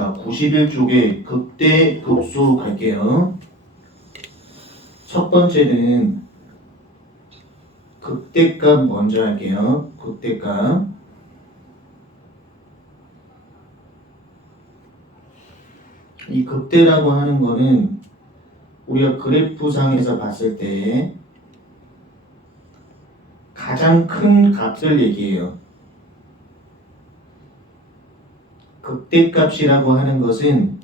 자, 91쪽에 극대, 극소 갈게요. 첫 번째는 극대값 먼저 할게요. 극대값. 이 극대라고 하는 거는 우리가 그래프상에서 봤을 때 가장 큰 값을 얘기해요. 극대값이라고 하는 것은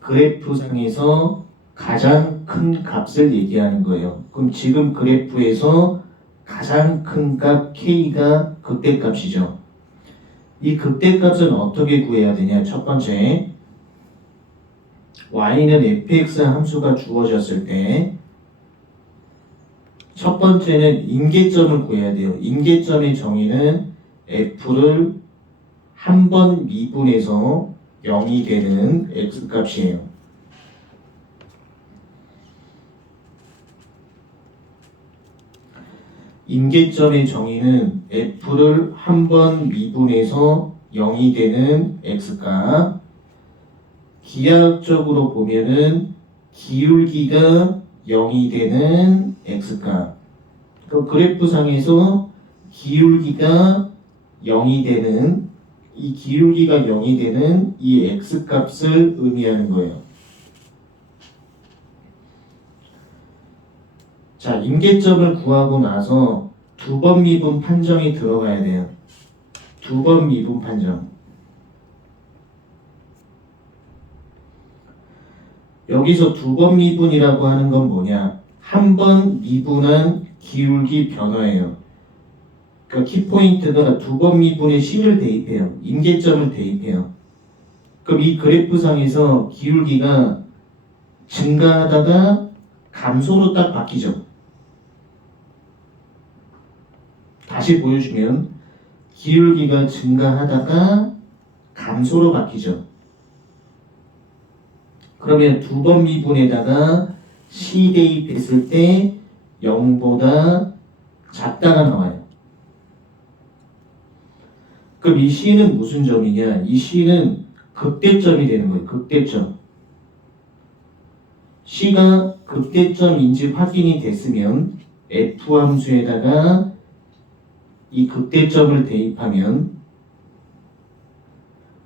그래프상에서 가장 큰 값을 얘기하는 거예요. 그럼 지금 그래프에서 가장 큰 값 K가 극대값이죠. 이 극대값은 어떻게 구해야 되냐? 첫 번째, y는 fx 함수가 주어졌을 때 첫 번째는 임계점을 구해야 돼요. 임계점의 정의는 f를 한 번 미분해서 0이 되는 x값이에요. 임계점의 정의는 f를 한 번 미분해서 0이 되는 x값. 기하학적으로 보면은 기울기가 0이 되는 x값. 그 그래프상에서 기울기가 0이 되는 이 기울기가 0이 되는 이 x값을 의미하는 거예요. 자, 임계점을 구하고 나서 두 번 미분 판정이 들어가야 돼요. 두 번 미분 판정. 여기서 두 번 미분이라고 하는 건 뭐냐? 한 번 미분한 기울기 변화예요. 그러니까 키포인트가 두 번 미분의 C를 대입해요. 임계점을 대입해요. 그럼 이 그래프상에서 기울기가 증가하다가 감소로 딱 바뀌죠. 다시 보여주면 기울기가 증가하다가 감소로 바뀌죠. 그러면 두 번 미분에다가 C 대입했을 때 0보다 작다가 나와요. 그럼 이 C는 무슨 점이냐? 이 C는 극대점이 되는 거예요. 극대점. C가 극대점인지 확인이 됐으면 F 함수에다가 이 극대점을 대입하면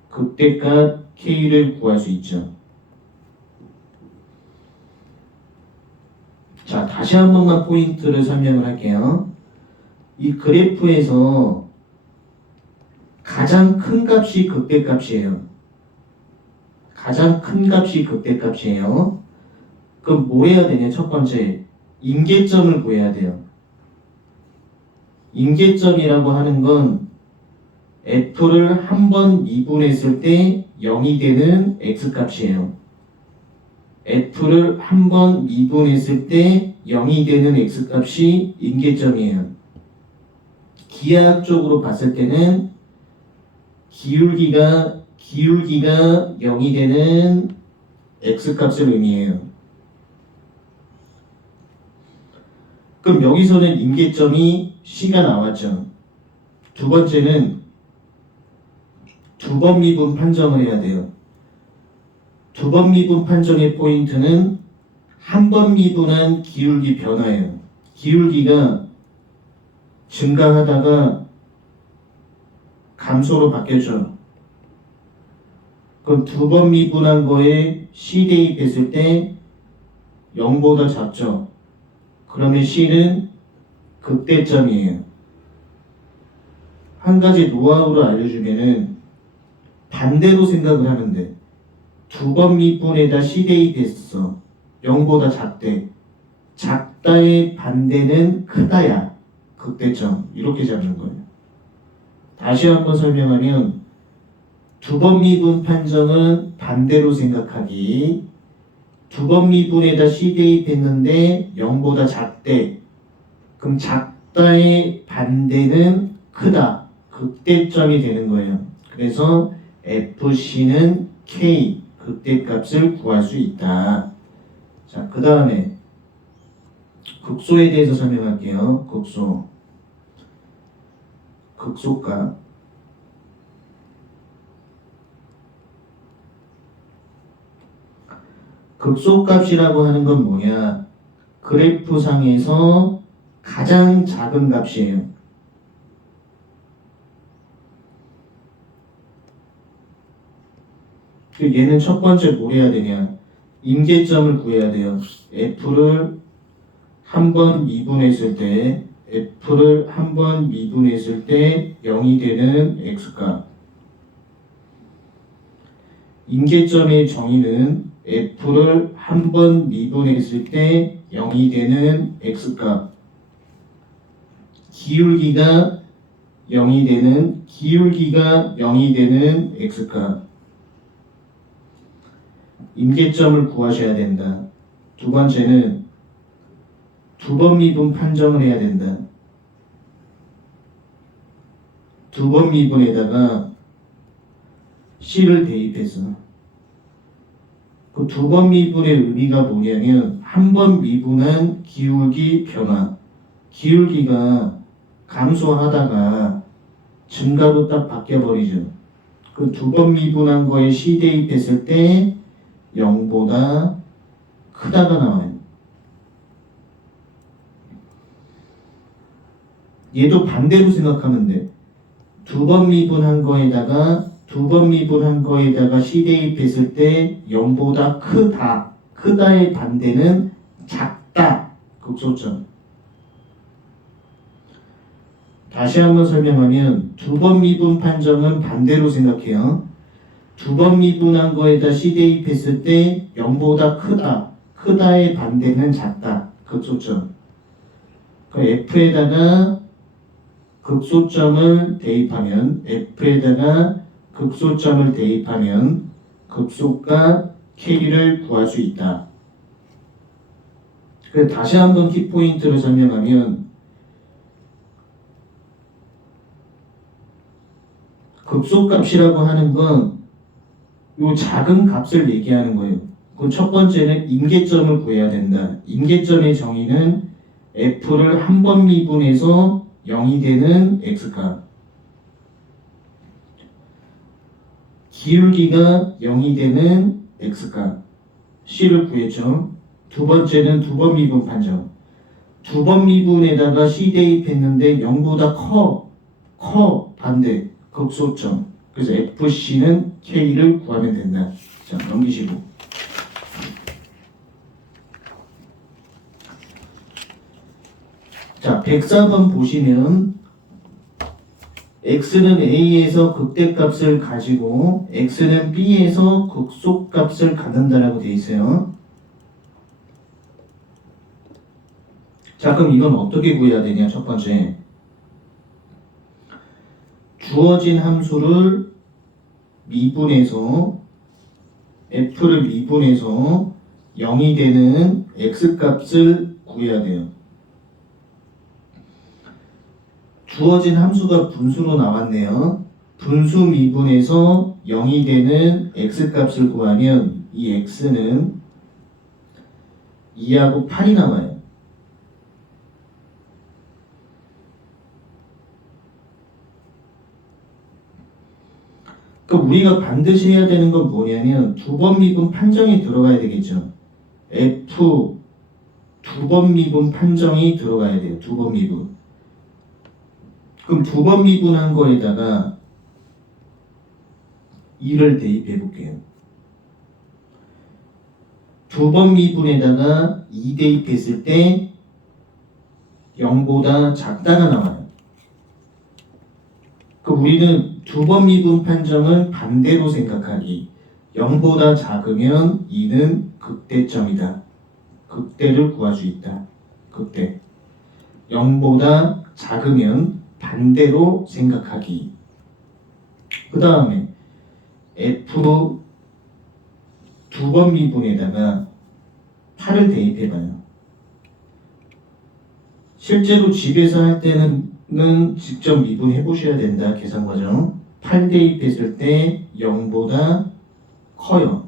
극대값 K를 구할 수 있죠. 자, 다시 한 번만 포인트를 설명을 할게요. 이 그래프에서 가장 큰 값이 극대값이에요. 가장 큰 값이 극대값이에요. 그럼 뭐 해야 되냐? 첫 번째, 임계점을 구해야 돼요. 임계점이라고 하는 건 f를 한 번 미분했을 때 0이 되는 x값이에요. f를 한 번 미분했을 때 0이 되는 x값이 임계점이에요. 기하학적으로 봤을 때는 기울기가 0이 되는 x값을 의미해요. 그럼 여기서는 임계점이 C가 나왔죠. 두 번째는 두 번 미분 판정을 해야 돼요. 두 번 미분 판정의 포인트는 한 번 미분한 기울기 변화예요. 기울기가 증가하다가 감소로 바뀌었죠. 그럼 두 번 미분한 거에 C 대입했을 때 0보다 작죠. 그러면 C는 극대점이에요. 한 가지 노하우를 알려주면은 반대로 생각을 하면 돼. 두 번 미분에다 C 대입했어. 0보다 작대. 작다의 반대는 크다야. 극대점. 이렇게 잡는 거예요. 다시 한번 설명하면 두 번 미분 판정은 반대로 생각하기. 두 번 미분에다 C 대입했는데 0보다 작대. 그럼 작다의 반대는 크다. 극대점이 되는 거예요. 그래서 FC는 K, 극대값을 구할 수 있다. 자, 그 다음에 극소에 대해서 설명할게요. 극소. 극소값. 극소값이라고 하는 건 뭐냐? 그래프상에서 가장 작은 값이에요. 얘는 첫 번째 뭘 해야 되냐? 임계점을 구해야 돼요. f를 한 번 미분했을 때 f를 한 번 미분했을 때 0이 되는 x값. 임계점의 정의는 f를 한 번 미분했을 때 0이 되는 x값. 기울기가 0이 되는 x값. 임계점을 구하셔야 된다. 두 번째는 두 번 미분 판정을 해야 된다. 두 번 미분에다가 C를 대입해서 그 두 번 미분의 의미가 뭐냐면 한 번 미분한 기울기 변화. 기울기가 감소하다가 증가로 딱 바뀌어버리죠. 그 두 번 미분한 거에 C 대입했을 때 0보다 크다가 나와요. 얘도 반대로 생각하면 돼. 두 번 미분한 거에다가 C 대입했을 때 0보다 크다. 크다의 반대는 작다. 극소점. 다시 한번 설명하면 두 번 미분 판정은 반대로 생각해요. 두 번 미분한 거에다 C 대입했을 때 0보다 크다. 크다의 반대는 작다. 극소점. 그 F에다가 극소점을 대입하면 극소값 K를 구할 수 있다. 그래서 다시 한번 키포인트를 설명하면 극소값이라고 하는 건 요 작은 값을 얘기하는 거예요. 그 첫 번째는 임계점을 구해야 된다. 임계점의 정의는 F를 한 번 미분해서 0이 되는 x값. 기울기가 0이 되는 x값. C를 구했죠. 두 번째는 두 번 미분 판정. 두 번 미분에다가 C 대입했는데 0보다 커 반대 극소점. 그래서 FC는 K를 구하면 된다. 자, 넘기시고. 자, 104번 보시면 X는 A에서 극대값을 가지고 X는 B에서 극소값을 갖는다라고 되어 있어요. 자, 그럼 이건 어떻게 구해야 되냐? 첫 번째, 주어진 함수를 미분해서 F를 미분해서 0이 되는 X값을 구해야 돼요. 주어진 함수가 분수로 나왔네요. 분수 미분해서 0이 되는 X값을 구하면 이 X는 2하고 8이 나와요. 그럼 우리가 반드시 해야 되는 건 뭐냐면 두 번 미분 판정이 들어가야 되겠죠. F 두 번 미분 판정이 들어가야 돼요. 두 번 미분. 그럼 두 번 미분한 거에다가 2를 대입해 볼게요. 두 번 미분에다가 2 대입했을 때 0보다 작다가 나와요. 그럼 우리는 두 번 미분 판정은 반대로 생각하기. 0보다 작으면 2는 극대점이다. 극대를 구할 수 있다. 극대. 0보다 작으면 반대로 생각하기. 그 다음에 F 두 번 미분에다가 8을 대입해봐요. 실제로 집에서 할 때는 직접 미분해 보셔야 된다. 계산 과정. 8 대입했을 때 0보다 커요.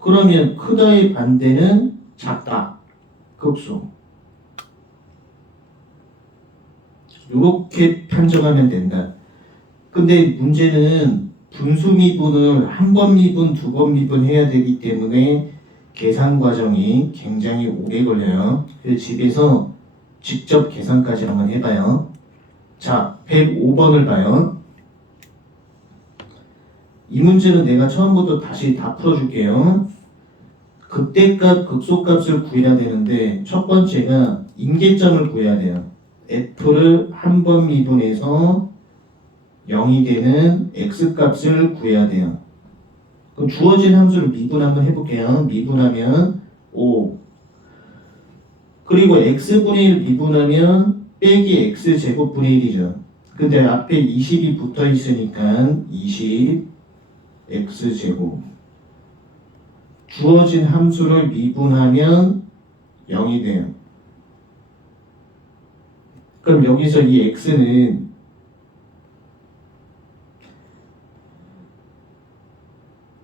그러면 크다의 반대는 작다. 극소. 이렇게 판정하면 된다. 근데 문제는 분수 미분을 한 번 미분, 두 번 미분 해야 되기 때문에 계산 과정이 굉장히 오래 걸려요. 그래서 집에서 직접 계산까지 한번 해봐요. 자, 105번을 봐요. 이 문제는 내가 처음부터 다시 다 풀어줄게요. 극대값, 극소값을 구해야 되는데 첫 번째가 임계점을 구해야 돼요. f를 한 번 미분해서 0이 되는 x값을 구해야 돼요. 그럼 주어진 함수를 미분 한번 해볼게요. 미분하면 5. 그리고 x분의 1 미분하면 빼기 x제곱분의 1이죠. 근데 앞에 20이 붙어 있으니까 20 x제곱. 주어진 함수를 미분하면 0이 돼요. 그럼 여기서 이 x는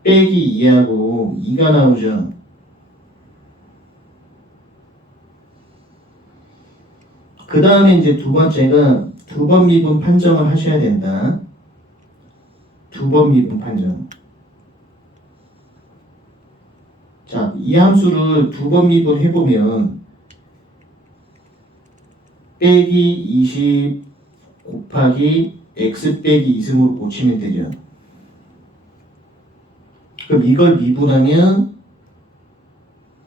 빼기 2하고 2가 나오죠. 그 다음에 이제 두 번째가 두 번 미분 판정을 하셔야 된다. 두 번 미분 판정. 자, 이 함수를 두 번 미분 해보면 빼기 20 곱하기 x 빼기 2승으로 고치면 되죠. 그럼 이걸 미분하면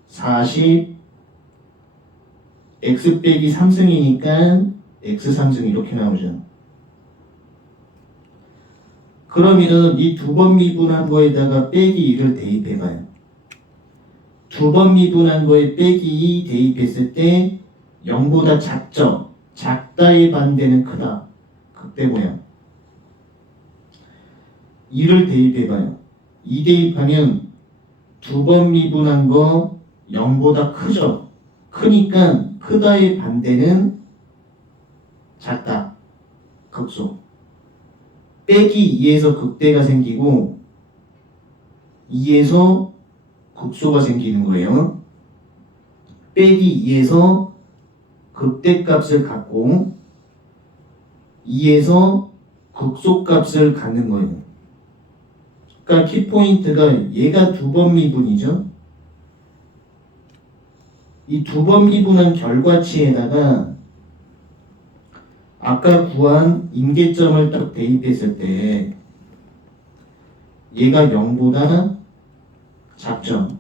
40 x 빼기 3승이니까 x 3승 이렇게 나오죠. 그러면은 이 두 번 미분한 거에다가 빼기 2를 대입해봐요. 두 번 미분한 거에 빼기 2 대입했을 때 0보다 작죠. 작다의 반대는 크다. 극대 모양. 2를 대입해봐요. 2 대입하면 두 번 미분한 거 0보다 크죠. 크니까 크다의 반대는 작다. 극소. 빼기 2에서 극대가 생기고 2에서 극소가 생기는 거예요. 빼기 2에서 극대값을 갖고 2에서 극소값을 갖는 거예요. 그러니까 키포인트가 얘가 두 번 미분이죠. 이 두 번 미분한 결과치에다가 아까 구한 임계점을 딱 대입했을 때 얘가 0보다 작죠.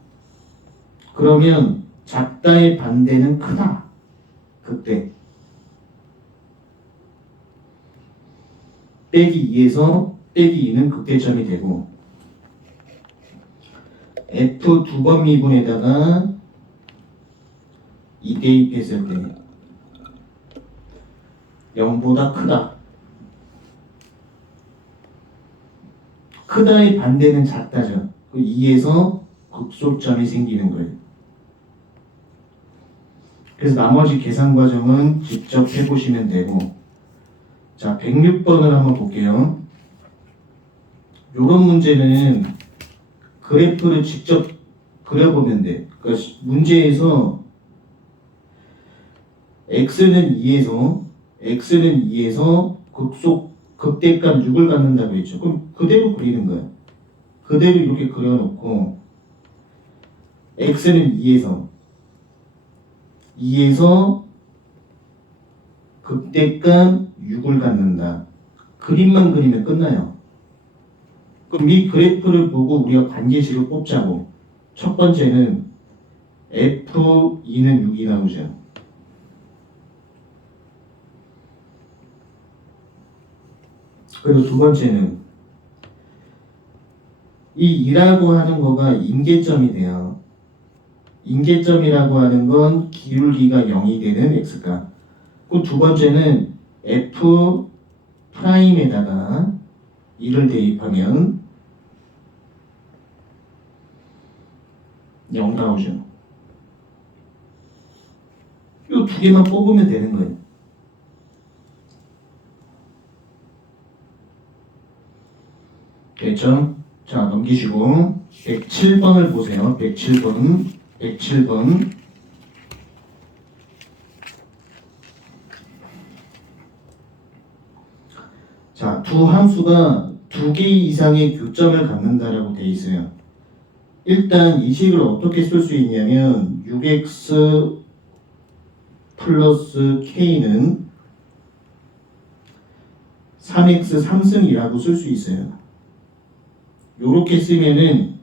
그러면 작다의 반대는 크다. 극대. 빼기 2에서 빼기 2는 극대점이 되고 f 두 번 미분에다가 2 대입했을 때 0보다 크다. 크다의 반대는 작다죠. 그 2에서 극소점이 생기는 거예요. 그래서 나머지 계산 과정은 직접 해보시면 되고, 자, 106번을 한번 볼게요. 요런 문제는 그래프를 직접 그려보면 돼. 그러니까 문제에서 x는 2에서 극대값 6을 갖는다고 했죠. 그럼 그대로 그리는 거예요. 그대로 이렇게 그려놓고 x는 2에서 극대값 6을 갖는다. 그림만 그리면 끝나요. 그럼 이 그래프를 보고 우리가 관계식을 뽑자고. 첫 번째는 F2는 6이 나오죠. 그리고 두 번째는 이 2라고 하는 거가 임계점이 돼요. 임계점이라고 하는 건 기울기가 0이 되는 x값. 그 두 번째는 f 프라임에다가 2를 대입하면 0 나오죠. 이 두 개만 뽑으면 되는 거예요. 됐죠? 자, 넘기시고 107번을 보세요. 107번. 자, 두 함수가 두 두 개 이상의 교점을 갖는다라고 돼 있어요. 일단 이 식을 어떻게 쓸 수 있냐면 6x 플러스 k는 3x 3승이라고 쓸 수 있어요. 요렇게 쓰면은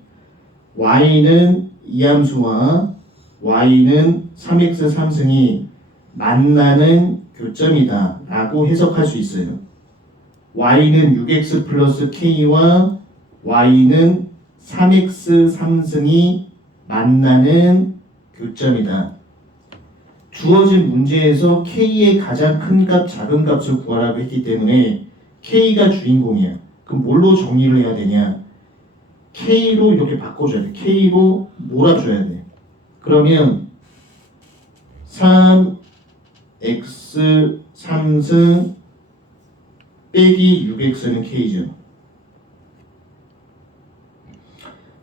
y는 이 함수와 y는 3x 3승이 만나는 교점이다 라고 해석할 수 있어요. y는 6x 플러스 k와 y는 3x 3승이 만나는 교점이다. 주어진 문제에서 k의 가장 큰 값, 작은 값을 구하라고 했기 때문에 k가 주인공이야. 그럼 뭘로 정리를 해야 되냐? k로 이렇게 바꿔줘야 돼. k로 몰아줘야 돼. 그러면 3x 3승 빼기 6x는 k죠.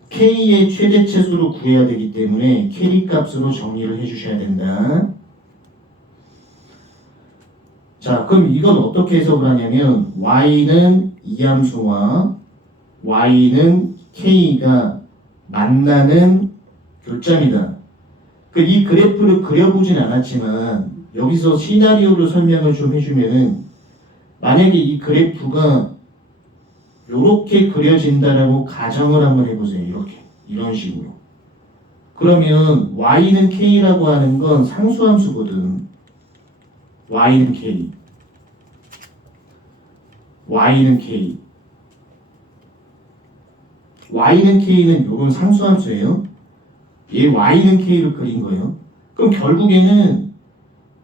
k의 최대 최소를 구해야 되기 때문에 k 값으로 정리를 해주셔야 된다. 자, 그럼 이건 어떻게 해석을 하냐면 y는 이 함수와 y는 k가 만나는 교점이다. 이 그래프를 그려보진 않았지만 여기서 시나리오를 설명을 좀 해주면은 만약에 이 그래프가 이렇게 그려진다라고 가정을 한번 해보세요. 이렇게 이런 식으로. 그러면 y는 k라고 하는 건 상수함수거든. y는 k, y는 k, y는 k는 요건 상수함수예요. 얘 y는 k를 그린 거예요. 그럼 결국에는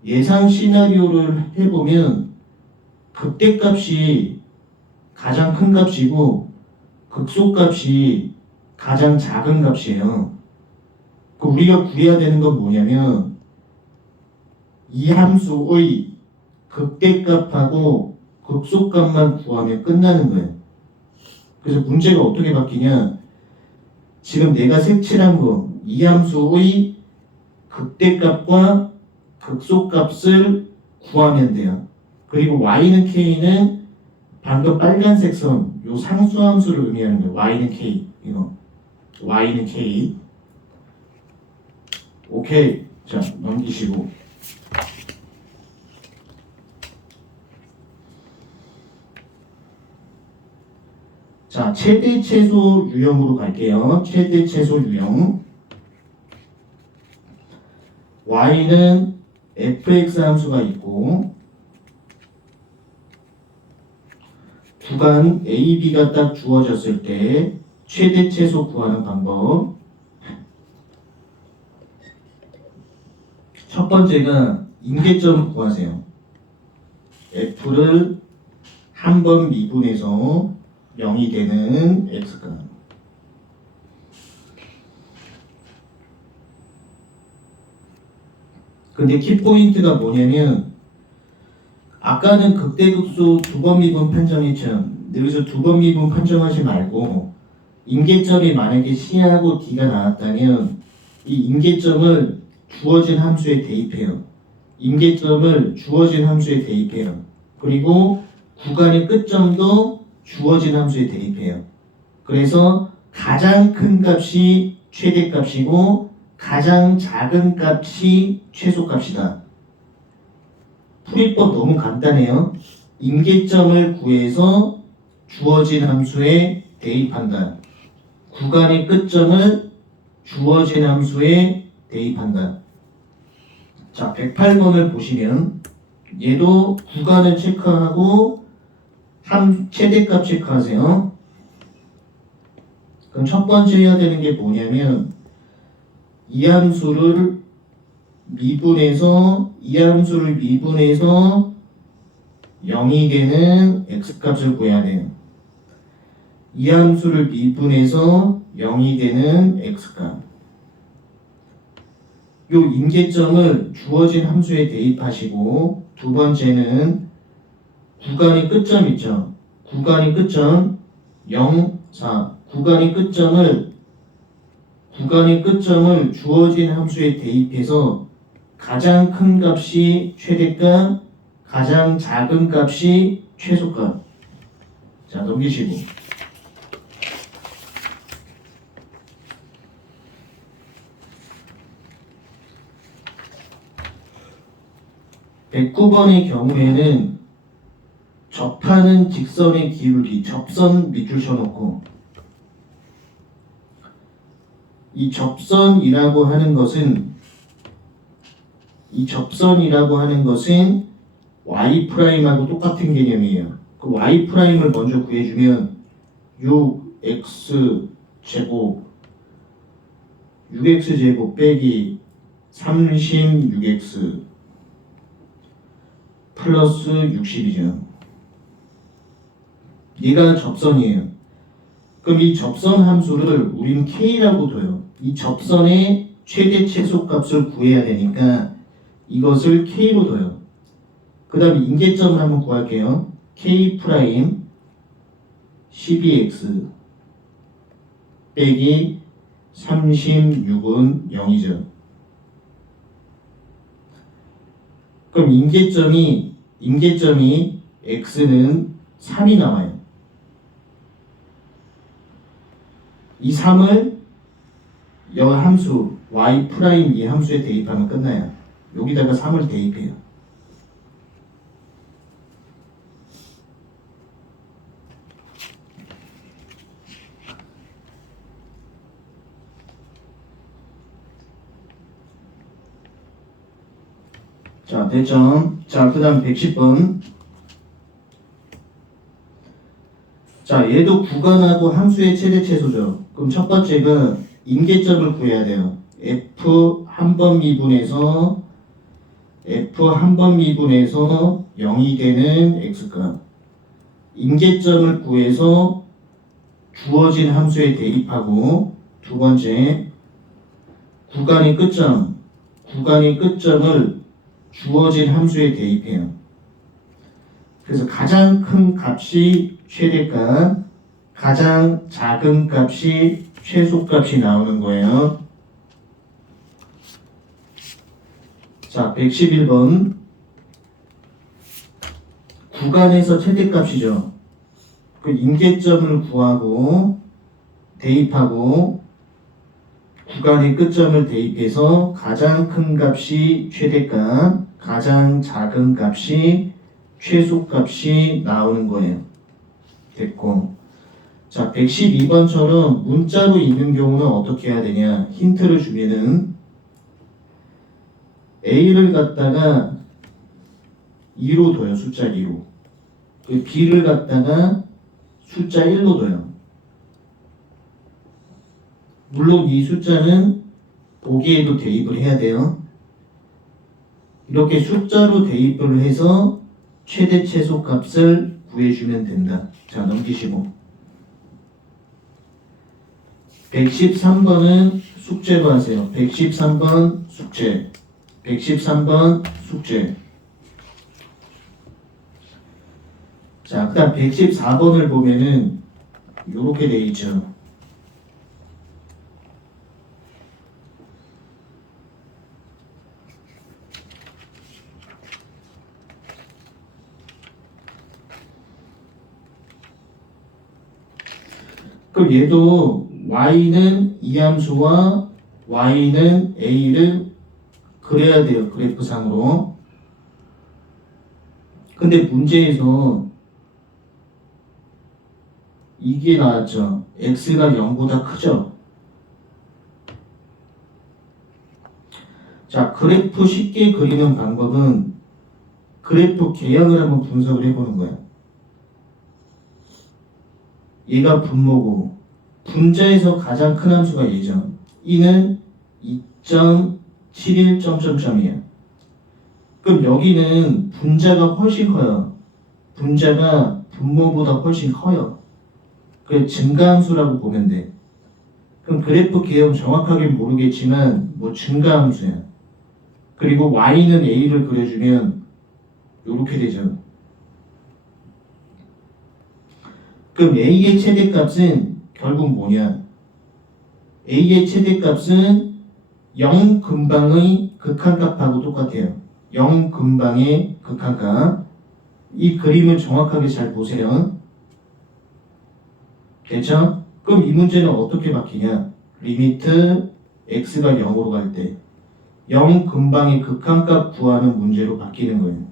예상 시나리오를 해보면 극대값이 가장 큰 값이고 극소값이 가장 작은 값이에요. 우리가 구해야 되는 건 뭐냐면 이 함수의 극대값하고 극소값만 구하면 끝나는 거예요. 그래서 문제가 어떻게 바뀌냐? 지금 내가 색칠한 거 이 함수의 극대값과 극소값을 구하면 돼요. 그리고 y는 k는 방금 빨간색 선, 요 상수함수를 의미하는 거예요. y는 k, 이거 y는 k. 오케이, 자 넘기시고. 자, 최대 최소 유형으로 갈게요. 최대 최소 유형. y는 fx 함수가 있고 구간 a, b가 딱 주어졌을 때 최대 최소 구하는 방법. 첫 번째가 임계점을 구하세요. f를 한 번 미분해서 0이 되는 x가. 근데 키포인트가 뭐냐면 아까는 극대극소 두 번 미분 판정했죠. 여기서 두 번 미분 판정하지 말고 임계점이 만약에 C하고 D가 나왔다면 이 임계점을 주어진 함수에 대입해요. 임계점을 주어진 함수에 대입해요. 그리고 구간의 끝점도 주어진 함수에 대입해요. 그래서 가장 큰 값이 최대값이고 가장 작은 값이 최소값이다. 풀이법 너무 간단해요. 임계점을 구해서 주어진 함수에 대입한다. 구간의 끝점을 주어진 함수에 대입한다. 자, 108번을 보시면 얘도 구간을 체크하고 최대값 체크하세요. 그럼 첫 번째 해야 되는 게 뭐냐면 이 함수를 미분해서 0이 되는 x값을 구해야 돼요. 이 함수를 미분해서 0이 되는 x값. 요 임계점을 주어진 함수에 대입하시고 두 번째는 구간의 끝점 있죠. 구간의 끝점 0, 4. 구간의 끝점을 주어진 함수에 대입해서 가장 큰 값이 최대값, 가장 작은 값이 최소값. 자, 넘기시고. 109번의 경우에는 접하는 직선의 기울기, 접선 밑줄 쳐놓고 이 접선이라고 하는 것은 y'하고 똑같은 개념이에요. 그 y'을 먼저 구해주면 6x 제곱 빼기 36x 플러스 60이죠. 얘가 접선이에요. 그럼 이 접선 함수를 우리는 k라고 둬요. 이 접선의 최대 최소값을 구해야 되니까 이것을 k로 둬요. 그 다음에 임계점을 한번 구할게요. k 프라임 12x 빼기 36은 0이죠. 그럼 임계점이 x는 3이 나와요. 이 3을 이 함수 y 프라임 이 함수에 대입하면 끝나요. 여기다가 3을 대입해요. 자, 됐죠? 자, 그 다음 110번. 자, 얘도 구간하고 함수의 최대 최소죠. 그럼 첫 번째가 임계점을 구해야 돼요. f 한 번 미분에서 0이 되는 x값. 임계점을 구해서 주어진 함수에 대입하고, 두 번째 구간의 끝점을 주어진 함수에 대입해요. 그래서 가장 큰 값이 최대값, 가장 작은 값이 최소값이 나오는 거예요. 자, 111번. 구간에서 최대값이죠. 그 임계점을 구하고 대입하고 구간의 끝점을 대입해서 가장 큰 값이 최대값, 가장 작은 값이 최소값이 나오는 거예요. 됐고. 자, 112번처럼 문자로 있는 경우는 어떻게 해야 되냐? 힌트를 주면은 A를 갖다가 2로 둬요. 숫자 2로. B를 갖다가 숫자 1로 둬요. 물론 이 숫자는 보기에도 대입을 해야 돼요. 이렇게 숫자로 대입을 해서 최대 최소 값을 구해주면 된다. 자, 넘기시고 113번은 숙제로 하세요. 113번 숙제. 113번 숙제. 자, 그 다음 114번을 보면은 요렇게 돼 있죠. 그럼 얘도 y는 이 함수와 y는 a를 그려야 돼요. 그래프상으로. 근데 문제에서 이게 나왔죠. x가 0보다 크죠. 자, 그래프 쉽게 그리는 방법은 그래프 개형을 한번 분석을 해보는 거예요. 얘가 분모고 분자에서 가장 큰 함수가 얘죠. 이는 2.71점점점이에요. 그럼 여기는 분자가 훨씬 커요. 분자가 분모보다 훨씬 커요. 그게 증가함수라고 보면 돼. 그럼 그래프 개형 정확하게 모르겠지만 뭐 증가함수야. 그리고 y는 a를 그려주면 이렇게 되죠. 그럼 a의 최대값은 결국 뭐냐? a의 최대값은 0 근방의 극한값하고 똑같아요. 0 근방의 극한값. 이 그림을 정확하게 잘 보세요. 됐죠? 그럼 이 문제는 어떻게 바뀌냐? 리미트 x가 0으로 갈 때 0 근방의 극한값 구하는 문제로 바뀌는 거예요.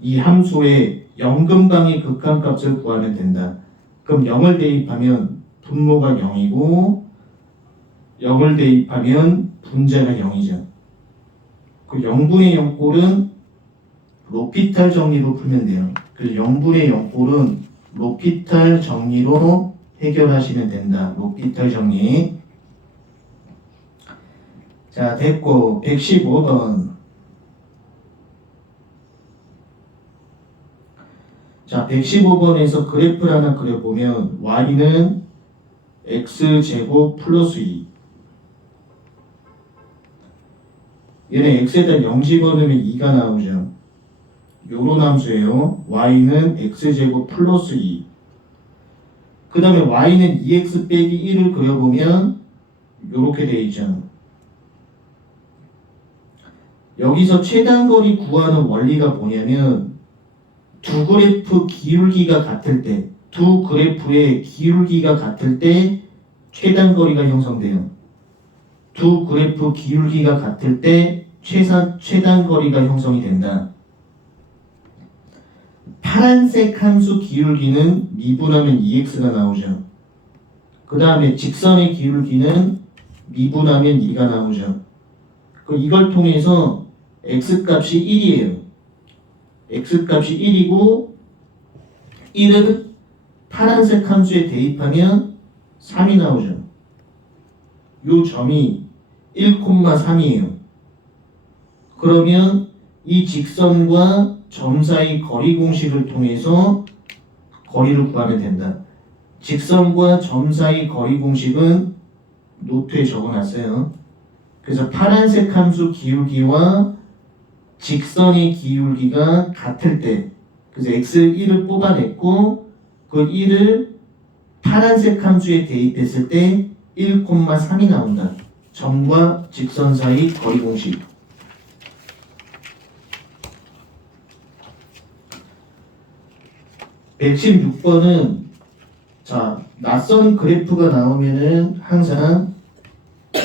이 함수의 0 근방의 극한값을 구하면 된다. 그럼 0을 대입하면 분모가 0이고 0을 대입하면 분자가 0이죠. 그 0분의 0꼴은 로피탈 정리로 풀면 돼요. 그래서 0분의 0꼴은 로피탈 정리로 해결하시면 된다. 로피탈 정리. 자, 됐고 115번. 자, 115번에서 그래프를 하나 그려보면 y는 x제곱 플러스 2. 얘네 x에다 0 집어넣으면 2가 나오죠. 요런 함수예요. y는 x제곱 플러스 2. 그 다음에 y는 2x 빼기 1을 그려보면 요렇게 돼 있죠. 여기서 최단거리 구하는 원리가 뭐냐면 두 그래프 기울기가 같을 때, 두 그래프의 기울기가 같을 때 최단거리가 형성돼요. 두 그래프 기울기가 같을 때 최단거리가 형성이 된다. 파란색 함수 기울기는 미분하면 2x가 나오죠. 그 다음에 직선의 기울기는 미분하면 2가 나오죠. 이걸 통해서 x값이 1이에요. x값이 1이고 1을 파란색 함수에 대입하면 3이 나오죠. 이 점이 1,3이에요. 그러면 이 직선과 점 사이 거리 공식을 통해서 거리를 구하면 된다. 직선과 점 사이 거리 공식은 노트에 적어놨어요. 그래서 파란색 함수 기울기와 직선의 기울기가 같을 때, 그래서 x1을 뽑아냈고 그 1을 파란색 함수에 대입했을 때 1,3이 나온다. 점과 직선 사이 거리 공식. (116번은) 자, 낯선 그래프가 나오면은 항상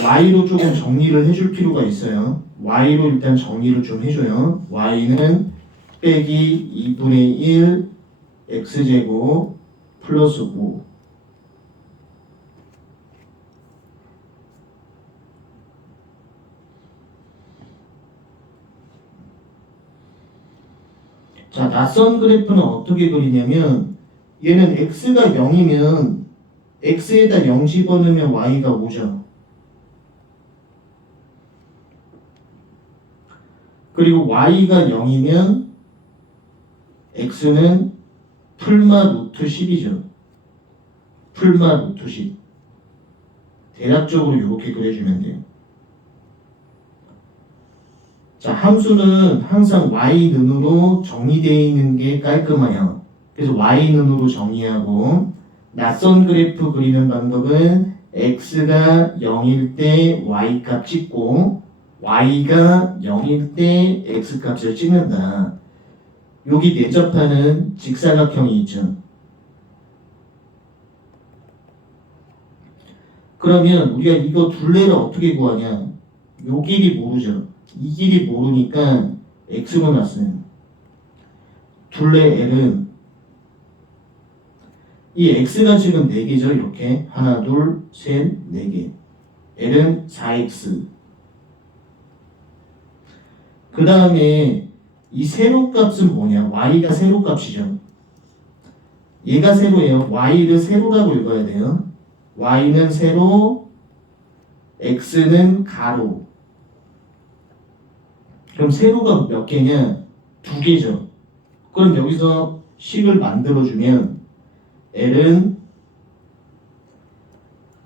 y로 조금 정리를 해줄 필요가 있어요. y로 일단 정리를 좀 해줘요. y는 빼기 2분의 1 x제곱 플러스 5. 자, 낯선 그래프는 어떻게 그리냐면 얘는 x가 0이면 x에다 0 집어넣으면 y가 5죠. 그리고 y가 0이면 x는 풀마 루트 10이죠. 풀마 루트 10. 대략적으로 이렇게 그려주면 돼요. 자, 함수는 항상 y는으로 정리되어 있는 게 깔끔해요. 그래서 y는으로 정리하고, 낯선 그래프 그리는 방법은 x가 0일 때 y값 찍고 y가 0일 때 x값을 찍는다. 여기 내접하는 직사각형이 있죠. 그러면 우리가 이거 둘레를 어떻게 구하냐? 요 길이 모르죠. 이 길이 모르니까 x로 놨어요. 둘레 L은 이 x가 지금 4개죠. 이렇게 하나, 둘, 셋, 4개. L은 4x. 그 다음에 이 세로값은 뭐냐? y가 세로값이죠. 얘가 세로예요. y를 세로라고 읽어야 돼요. y는 세로, x는 가로. 그럼 세로가 몇 개냐? 2개죠. 그럼 여기서 식을 만들어주면 L은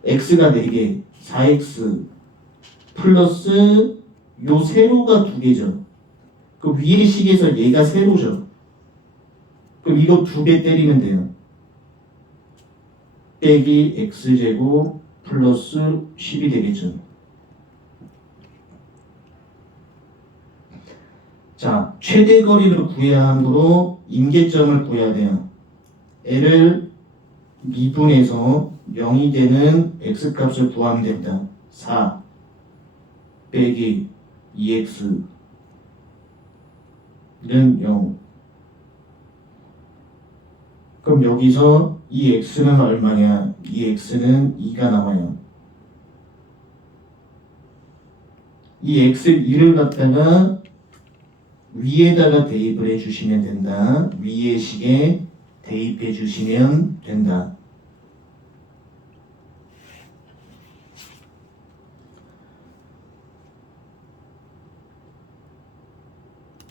x가 4개, 4x 플러스 요 세로가 2개죠. 그 위의 식에서 얘가 세로죠. 그럼 이거 2배 때리면 돼요. 빼기 x제곱 플러스 10이 되겠죠. 자, 최대 거리를 구해야 하므로 임계점을 구해야 돼요. L을 미분에서 0이 되는 x값을 구하면 된다. 4 빼기 2x는 0. 그럼 여기서 이 x는 얼마냐? 이 x는 2가 나와요. 이 x 2를 갖다가 위에다가 대입을 해주시면 된다. 위의 식에 대입해 주시면 된다.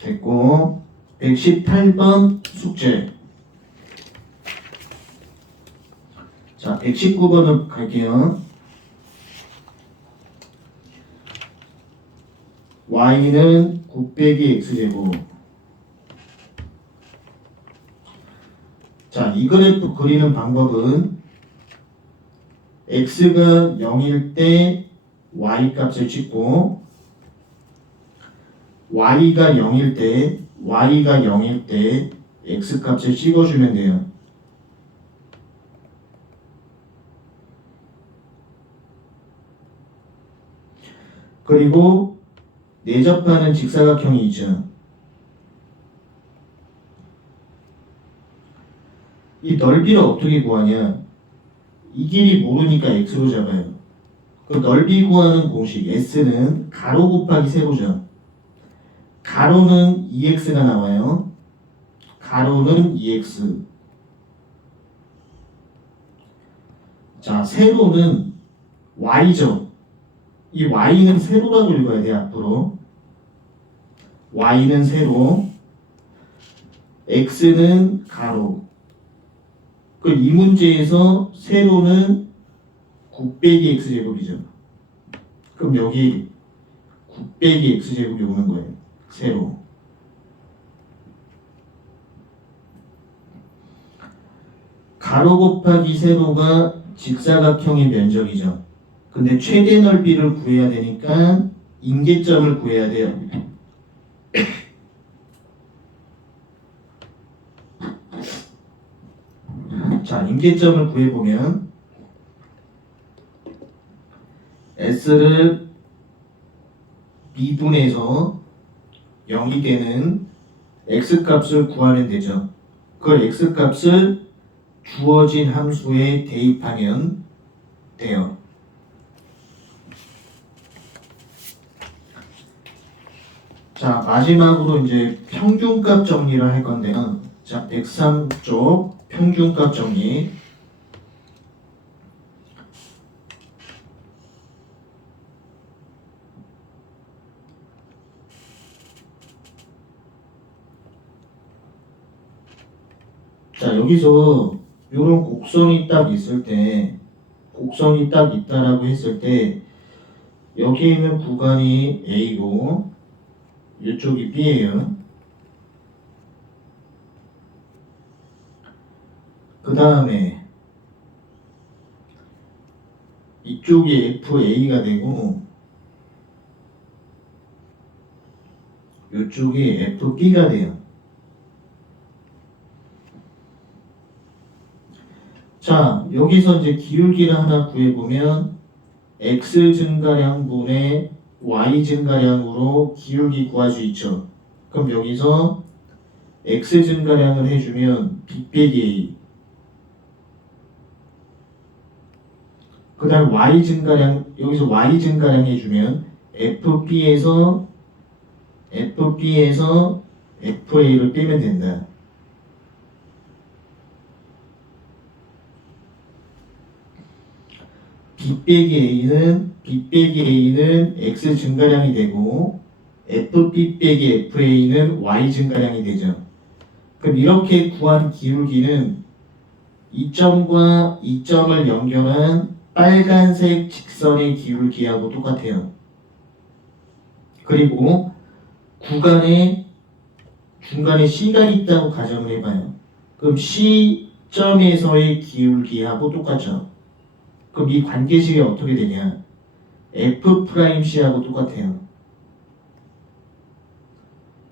됐고 118번 숙제. 자, 119번을 갈게요. y는 9 빼기 x제곱. 자, 이 그래프 그리는 방법은 x가 0일 때 y 값을 찍고 y가 0일 때 x 값을 찍어주면 돼요. 그리고 내접하는 직사각형이 있죠. 이 넓이를 어떻게 구하냐? 이 길이 모르니까 x로 잡아요. 그 넓이 구하는 공식 s는 가로 곱하기 세로죠. 가로는 2x가 나와요. 가로는 2x. 자, 세로는 y죠. 이 y는 세로라고 읽어야 돼, 앞으로. y는 세로, x는 가로. 그 이 문제에서 세로는 9 빼기 x제곱이죠. 그럼 여기 9 빼기 x제곱이 오는 거예요. 세로. 가로 곱하기 세로가 직사각형의 면적이죠. 근데 최대 넓이를 구해야 되니까 임계점을 구해야 돼요. 자, 임계점을 구해보면 s를 미분해서 0이 되는 x값을 구하면 되죠. 그 x값을 주어진 함수에 대입하면 돼요. 자, 마지막으로 이제 평균값 정리를 할 건데요. 자, 103쪽 평균값 정리. 자, 여기서 이런 곡선이 딱 있을 때, 곡선이 딱 있다라고 했을 때, 여기 있는 구간이 A고, 이쪽이 B예요. 그 다음에 이쪽이 FA가 되고, 이쪽이 FB가 돼요. 자, 여기서 이제 기울기를 하나 구해보면 x 증가량분의 y 증가량으로 기울기 구할 수 있죠. 그럼 여기서 x 증가량을 해주면 b 빼기 a, 그 다음 y 증가량, 여기서 y 증가량 해주면 FB에서 FA를 빼면 된다. B 빼기 A는 X 증가량이 되고 FB 빼기 FA는 Y 증가량이 되죠. 그럼 이렇게 구한 기울기는 이 점과 이 점을 연결한 빨간색 직선의 기울기하고 똑같아요. 그리고 구간에 중간에 C가 있다고 가정을 해봐요. 그럼 C점에서의 기울기하고 똑같죠. 그럼 이 관계식이 어떻게 되냐? F'C하고 똑같아요.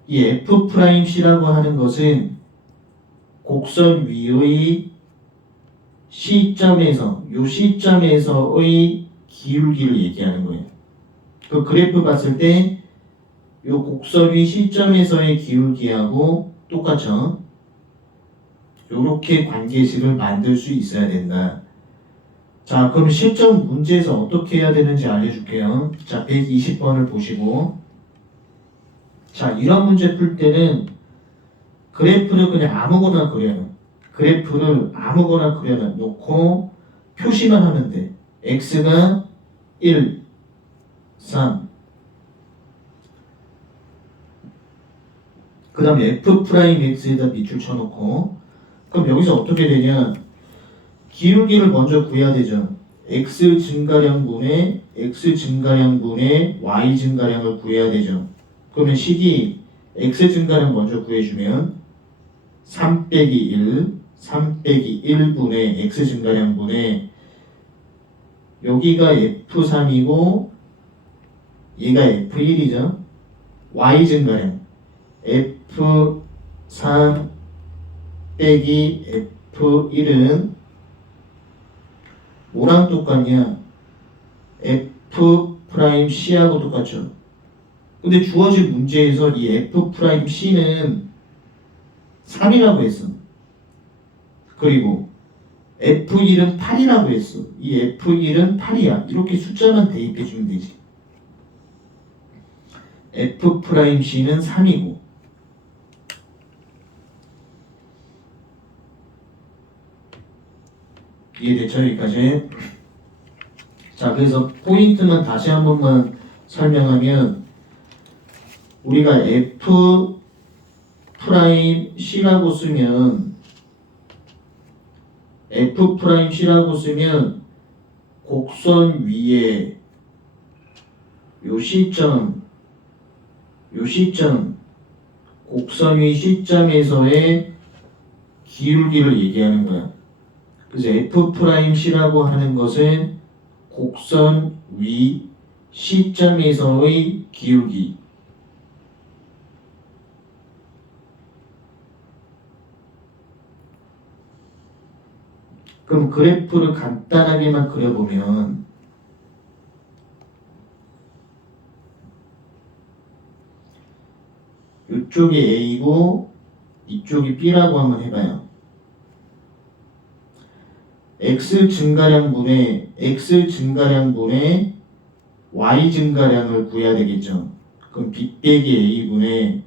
이 F'C라고 하는 것은 곡선 위의 시점에서 요 시점에서의 기울기를 얘기하는 거예요. 그 그래프 봤을 때 요 곡선이 시점에서의 기울기하고 똑같죠? 요렇게 관계식을 만들 수 있어야 된다. 자, 그럼 실전 문제에서 어떻게 해야 되는지 알려줄게요. 자, 120번을 보시고, 자, 이런 문제 풀 때는 그래프를 그냥 아무거나 그려요. 그래프를 아무거나 그려놓고 표시만 하면 돼. x가 1, 3. 그 다음에 f'x에다 밑줄 쳐놓고, 그럼 여기서 어떻게 되냐? 기울기를 먼저 구해야 되죠. x 증가량분의 y 증가량을 구해야 되죠. 그러면 식이 x 증가량 먼저 구해주면 3 빼기 1, 3 빼기 1분의 x 증가량분의 여기가 f3이고 얘가 f1이죠. y 증가량 f3 빼기 f1은 뭐랑 똑같냐? f'C하고 똑같죠. 근데 주어진 문제에서 이 f'C는 3이라고 했어. 그리고 f1은 8이라고 했어. 이 f1은 8이야. 이렇게 숫자만 대입해주면 되지. f'C는 3이고 이해됐죠? 여기까지. 자, 그래서 포인트만 다시 한 번만 설명하면 우리가 f'C라고 쓰면 곡선 위에 요 시점 곡선 위 시점에서의 기울기를 얘기하는 거야. 그래서 f'C라고 하는 것은 곡선 위 시점에서의 기울기. 그럼 그래프를 간단하게만 그려보면 이쪽이 A고 이쪽이 B라고 한번 해봐요. x 증가량분의 y 증가량을 구해야 되겠죠. 그럼 B 빼기 A분의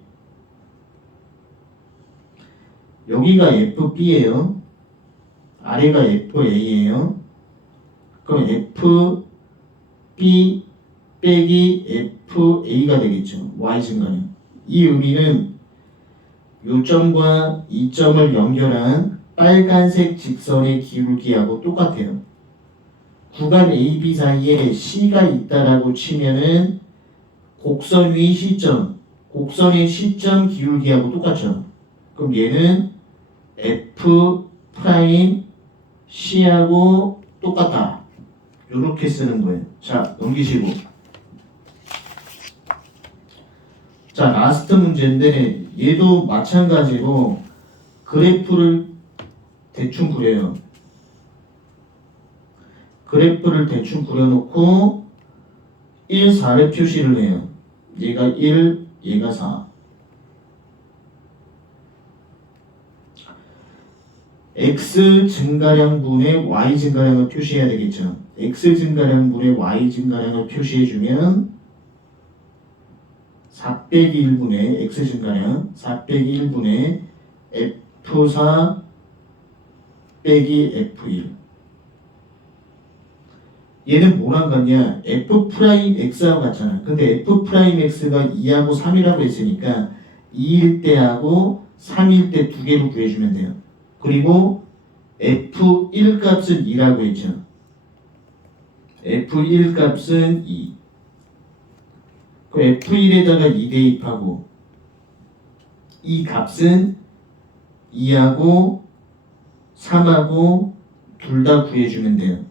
여기가 FB예요. 아래가 FA예요. 그럼 FB 빼기 FA가 되겠죠. y 증가량. 이 의미는 요점과 이 점을 연결한 빨간색 직선의 기울기하고 똑같아요. 구간 AB 사이에 C가 있다라고 치면은 곡선 위 시점, 곡선의 시점 기울기하고 똑같죠. 그럼 얘는 F'C하고 똑같다. 이렇게 쓰는 거예요. 자, 넘기시고. 자, 라스트 문제인데 얘도 마찬가지로 그래프를 대충 그려요. 그래프를 대충 그려놓고 1, 4를 표시를 해요. 얘가 1, 얘가 4. x 증가량분의 y 증가량을 표시해야 되겠죠. x 증가량분의 y 증가량을 표시해주면 4 빼기 1분의 x 증가량 4 빼기 1분의 f4 빼기 f1. 얘는 뭐랑 같냐? f'x하고 같잖아. 근데 f'x가 2하고 3이라고 했으니까 2일 때하고 3일 때 두 개로 구해주면 돼요. 그리고 f1 값은 2라고 했죠. f1 값은 2. 그 f1에다가 2 대입하고 이 값은 2하고 3하고 둘 다 구해주면 돼요.